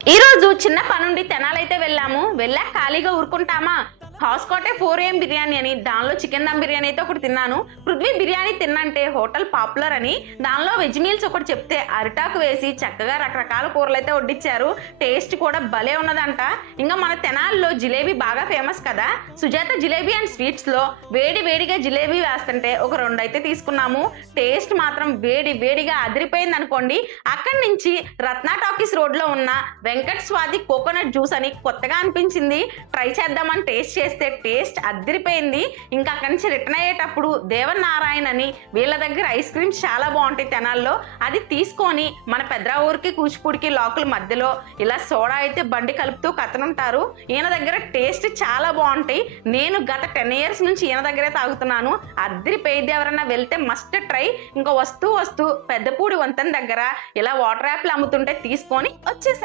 ఈ రోజు చిన్న పనుండి తెనాలైతే వెళ్ళాక ఖాళీగా ఊరుకుంటామా. హాస్కోటే 4 AM బిర్యానీ అని దానిలో చికెన్ దమ్ బిర్యానీ అయితే ఒకటి తిన్నాను. పృథ్వీ బిర్యానీ తిన్నంటే హోటల్ పాపులర్ అని దానిలో వెజ్ మీల్స్ ఒకటి చెప్తే అరిటాకు వేసి చక్కగా రకరకాల కూరలు అయితే వడ్డించారు. టేస్ట్ కూడా భలే ఉన్నదంట. ఇంకా మన తెనాల్లో జిలేబీ బాగా ఫేమస్ కదా. సుజాత జిలేబీ అండ్ స్వీట్స్ లో వేడి వేడిగా జిలేబీ వేస్తుంటే ఒక 2 అయితే తీసుకున్నాము. టేస్ట్ మాత్రం వేడి వేడిగా అదిరిపోయింది అనుకోండి. అక్కడి నుంచి రత్నా టాకీస్ రోడ్ లో ఉన్న వెంకట్ స్వాతి కోకోనట్ జ్యూస్ అని కొత్తగా అనిపించింది. ట్రై చేద్దామని టేస్ట్ అదిరిపోయింది. ఇంకా అక్కడి నుంచి రిటర్న్ అయ్యేటప్పుడు దేవనారాయణ అని వీళ్ళ దగ్గర ఐస్ క్రీమ్స్ చాలా బాగుంటాయి తెనాల్లో. అది తీసుకొని మన పెద్ద ఊరికి కూచిపూడికి లోకల్ మధ్యలో ఇలా సోడా అయితే బండి కలుపుతూ కథనుంటారు. ఈయన దగ్గర టేస్ట్ చాలా బాగుంటాయి. నేను గత 10 years నుంచి ఈయన దగ్గరే తాగుతున్నాను. అదిరిపోయింది. ఎవరన్నా వెళ్తే మస్ట్ ట్రై. ఇంకా వస్తూ పెద్దపూడి వంతెన దగ్గర ఇలా వాటర్ యాపిల్ అమ్ముతుంటే తీసుకొని వచ్చేసా.